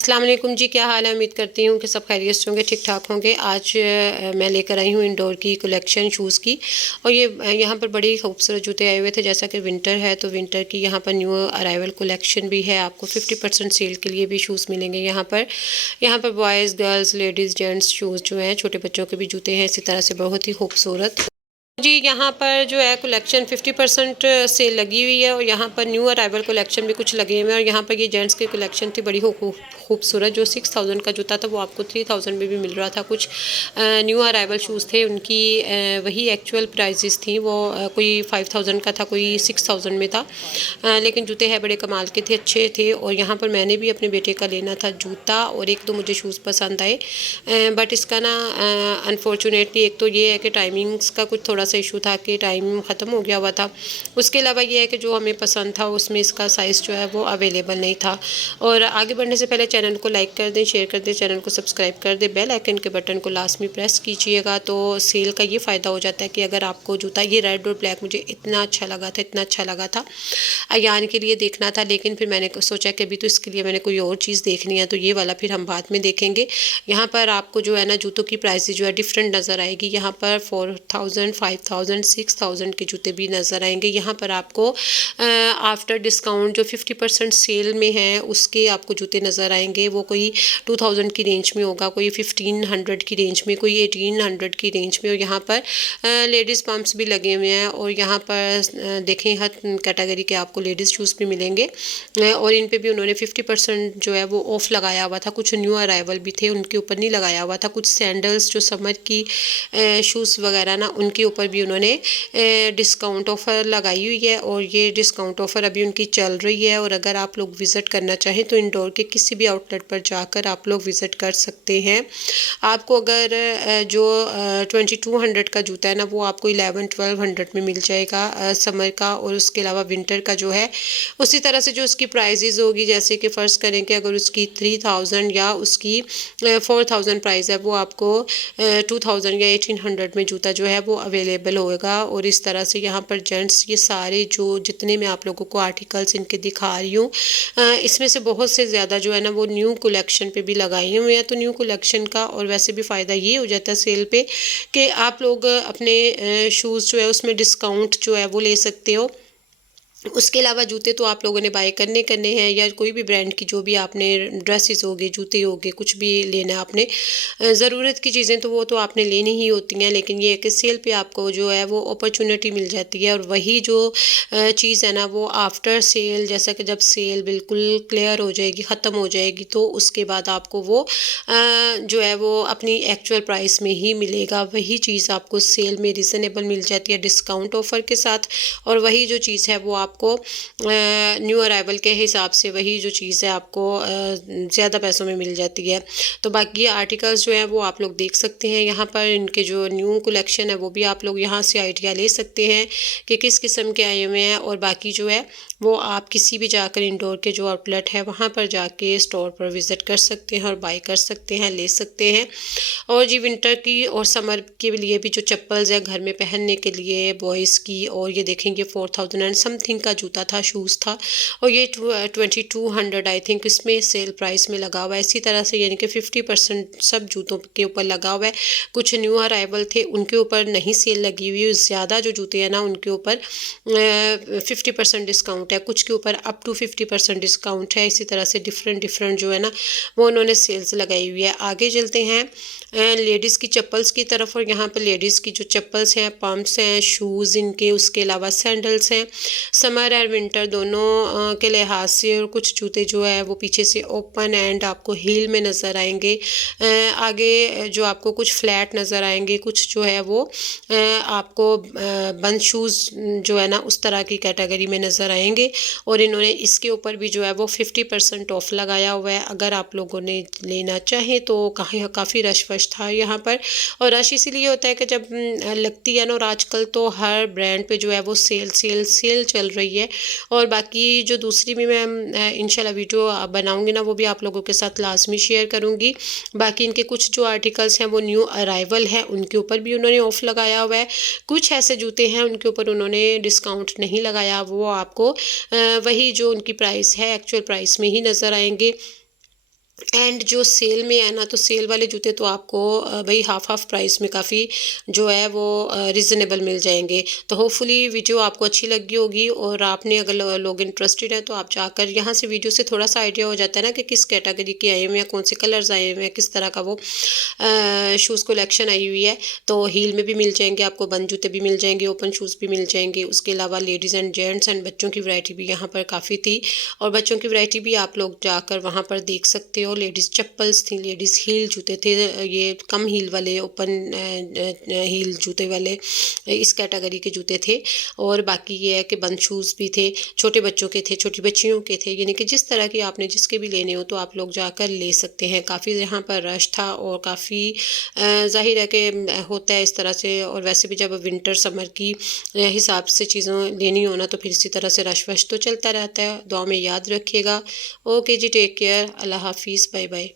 अस्सलाम वालेकुम जी, क्या हाल है। उम्मीद करती हूँ कि सब खैरियत से होंगे, ठीक ठाक होंगे। आज मैं लेकर आई हूँ इंडोर की कलेक्शन शूज़ की। और ये यहाँ पर बड़ी खूबसूरत जूते आए हुए थे। जैसा कि विंटर है तो विंटर की यहाँ पर न्यू अराइवल कलेक्शन भी है। आपको 50% सेल के लिए भी शूज़ मिलेंगे यहाँ पर boys, girls, ladies, gents shoes जो हैं, छोटे बच्चों के भी जूते हैं इसी तरह से बहुत ही खूबसूरत जी। यहाँ पर जो है कलेक्शन 50% सेल लगी हुई है और यहाँ पर न्यू अराइवल कलेक्शन भी कुछ लगे हुए हैं। और यहाँ पर ये जेंट्स की कलेक्शन थी बड़ी खूबसूरत। जो 6000 का जूता था वो आपको 3000 में भी मिल रहा था। कुछ न्यू अराइवल शूज़ थे, उनकी वही एक्चुअल प्राइजेस थी। वो कोई 5000 का था, कोई 6000 में था। लेकिन जूते हैं बड़े कमाल के थे, अच्छे थे। और यहाँ पर मैंने भी अपने बेटे का लेना था जूता और एक दो मुझे शूज़ पसंद आए। बट इसका ना अनफॉर्चुनेटली एक तो ये है कि टाइमिंग्स का कुछ थोड़ा सा इशू था कि टाइम ख़त्म हो गया हुआ था। उसके अलावा ये है कि जो हमें पसंद था उसमें इसका साइज़ जो है वो अवेलेबल नहीं था। और आगे बढ़ने से पहले चैनल को लाइक कर दें, शेयर कर दें, चैनल को सब्सक्राइब कर दें, बेल आइकन के बटन को लास्ट में प्रेस कीजिएगा। तो सेल का ये फ़ायदा हो जाता है कि अगर आपको जूता ये रेड और ब्लैक मुझे इतना अच्छा लगा था अयान के लिए देखना था। लेकिन फिर मैंने सोचा कि अभी तो इसके लिए मैंने कोई और चीज़ देखनी है, तो ये वाला फिर हम बाद में देखेंगे। यहाँ पर आपको जो है ना जूतों की प्राइस जो है डिफरेंट नज़र आएगी। यहाँ पर 4000, 5000, 6000 के जूते भी नज़र आएंगे। यहाँ पर आपको आफ्टर डिस्काउंट जो 50% सेल में है उसके आपको जूते नज़र आएंगे। वो कोई 2000 की रेंज में होगा, कोई 1500 की रेंज में, कोई 1800 की रेंज में। और यहाँ पर लेडीज़ पम्प्स भी लगे हुए हैं। और यहाँ पर देखें हर कैटेगरी के आपको लेडीज़ शूज़ भी मिलेंगे। और इन पे भी उन्होंने 50% जो है वो ऑफ़ लगाया हुआ था। कुछ न्यू अराइवल भी थे, उनके ऊपर नहीं लगाया हुआ था। कुछ सैंडल्स जो समर की शूज़ वगैरह ना, उनके ऊपर भी उन्होंने डिस्काउंट ऑफ़र लगाई हुई है। और ये डिस्काउंट ऑफ़र अभी उनकी चल रही है। और अगर आप लोग विज़िट करना चाहें तो इंदौर के किसी भी आउटलेट पर जाकर आप लोग विज़िट कर सकते हैं। आपको अगर जो 2200 का जूता है ना वो आपको 11-1200 में मिल जाएगा समर का। और उसके अलावा विंटर का जो है उसी तरह से जो उसकी प्राइजेज़ होगी, जैसे कि फ़र्ज़ करें कि अगर उसकी 3000 या उसकी 4000 प्राइस है, वो आपको 2000 या 1800 में जूता जो है वो अवेलेबल होएगा। और इस तरह से यहाँ पर जेंट्स ये सारे जो जितने मैं आप लोगों को आर्टिकल्स इनके दिखा रही हूँ, इसमें से बहुत से ज़्यादा जो है ना वो न्यू कलेक्शन पे भी लगाए हुए हैं। तो न्यू कलेक्शन का और वैसे भी फ़ायदा ये हो जाता है सेल पे कि आप लोग अपने शूज़ जो है उसमें डिस्काउंट जो है वो ले सकते हो। उसके अलावा जूते तो आप लोगों ने बाय करने हैं, या कोई भी ब्रांड की जो भी आपने ड्रेसेस हो गए, जूते हो गए, कुछ भी लेना है आपने, ज़रूरत की चीज़ें तो वो तो आपने लेनी ही होती हैं। लेकिन ये है कि सेल पे आपको जो है वो अपॉर्चुनिटी मिल जाती है। और वही जो चीज़ है ना वो आफ्टर सेल, जैसा कि जब सेल बिल्कुल क्लियर हो जाएगी, ख़त्म हो जाएगी, तो उसके बाद आपको वो जो है वो अपनी एक्चुअल प्राइस में ही मिलेगा। वही चीज़ आपको सेल में रिजनेबल मिल जाती है डिस्काउंट ऑफ़र के साथ। और वही जो चीज़ है वो आपको न्यू अराइवल के हिसाब से वही जो चीज़ है आपको ज़्यादा पैसों में मिल जाती है। तो बाकी आर्टिकल्स जो हैं वो आप लोग देख सकते हैं। यहाँ पर इनके जो न्यू कलेक्शन है वो भी आप लोग यहाँ से आइडिया ले सकते हैं कि किस किस्म के आए हुए हैं। और बाकी जो है वो आप किसी भी जाकर इंडोर के जो आउटलेट है वहाँ पर जाके स्टोर पर विज़िट कर सकते हैं और बाय कर सकते हैं, ले सकते हैं। और जी विंटर की और समर के लिए भी जो चप्पल्स है घर में पहनने के लिए बॉयज़ की, और ये देखेंगे 4000 एंड समथिंग का जूता था, शूज़ था। और ये 2200 आई थिंक इसमें सेल प्राइस में लगा हुआ है। इसी तरह से यानी कि 50% सब जूतों के ऊपर लगा हुआ है। कुछ न्यू अराइवल थे उनके ऊपर नहीं सेल लगी हुई, ज़्यादा जो जूते हैं ना उनके ऊपर 50% डिस्काउंट है, कुछ के ऊपर अप टू 50% डिस्काउंट है। इसी तरह से डिफरेंट जो है ना वो उन्होंने सेल्स लगाई हुई है। आगे चलते हैं लेडीज़ की चप्पल्स की तरफ। और यहाँ पर लेडीज़ की जो चप्पल्स हैं, पम्प्स हैं, शूज़ इनके, उसके अलावा सैंडल्स हैं समर और विंटर दोनों के लिहाज से। और कुछ जूते जो है वो पीछे से ओपन एंड आपको हील में नज़र आएंगे। आगे जो आपको कुछ फ्लैट नज़र आएंगे, कुछ जो है वो आपको बंद शूज़ जो है ना उस तरह की कैटेगरी में नज़र आएंगे। और इन्होंने इसके ऊपर भी जो है वो 50% ऑफ लगाया हुआ है। अगर आप लोगों ने लेना चाहें तो काफ़ी रश वश था यहाँ पर। और रश इसीलिए होता है कि जब लगती है ना, और आजकल तो हर ब्रांड पे जो है वो सेल चल रही है। और बाकी जो दूसरी भी मैं इंशाल्लाह वीडियो बनाऊंगी ना वो भी आप लोगों के साथ लाजमी शेयर करूंगी। बाकी इनके कुछ जो आर्टिकल्स हैं वो न्यू अराइवल है, उनके ऊपर भी उन्होंने ऑफ़ लगाया हुआ है। कुछ ऐसे जूते हैं उनके ऊपर उन्होंने डिस्काउंट नहीं लगाया, वो आपको वही जो उनकी प्राइस है एक्चुअल प्राइस में ही नज़र आएंगे। एंड जो सेल में है ना, तो सेल वाले जूते तो आपको भाई हाफ़ प्राइस में काफ़ी जो है वो रीज़नेबल मिल जाएँगे। तो होपफुली वीडियो आपको अच्छी लगी होगी, और आपने अगर लोग इंटरेस्टेड हैं तो आप जाकर यहाँ से वीडियो से थोड़ा-सा आइडिया हो जाता है ना कि किस कैटेगरी के आए हुए हैं, कौन से कलर्स आए हुए हैं, किस तरह का वो शूज़ कलेक्शन आई हुई है। तो हील में भी मिल जाएँगे आपको, बंद जूते भी मिल जाएँगे, ओपन शूज़ भी मिल जाएँगे। उसके अलावा लेडीज़ एंड जेंट्स एंड बच्चों की वैरायटी भी यहाँ पर काफ़ी थी, और बच्चों की वैरायटी भी आप लोग जाकर वहाँ पर देख सकते हो। लेडीज़ चप्पल्स थी, लेडीज़ हील जूते थे, ये कम हील वाले ओपन हील जूते वाले इस कैटेगरी के जूते थे। और बाकी ये है कि बंद शूज़ भी थे, छोटे बच्चों के थे, छोटी बच्चियों के थे, यानी कि जिस तरह के आपने जिसके भी लेने हो तो आप लोग जाकर ले सकते हैं। काफ़ी यहाँ पर रश था, और काफ़ी ज़ाहिर है कि होता है इस तरह से, और वैसे भी जब विंटर समर की हिसाब से चीज़ों लेनी हो ना, तो फिर इसी तरह से रश वश तो चलता रहता है। दुआ में याद रखिएगा। ओके जी, टेक केयर, अल्लाह हाफिज़, बाय बाय।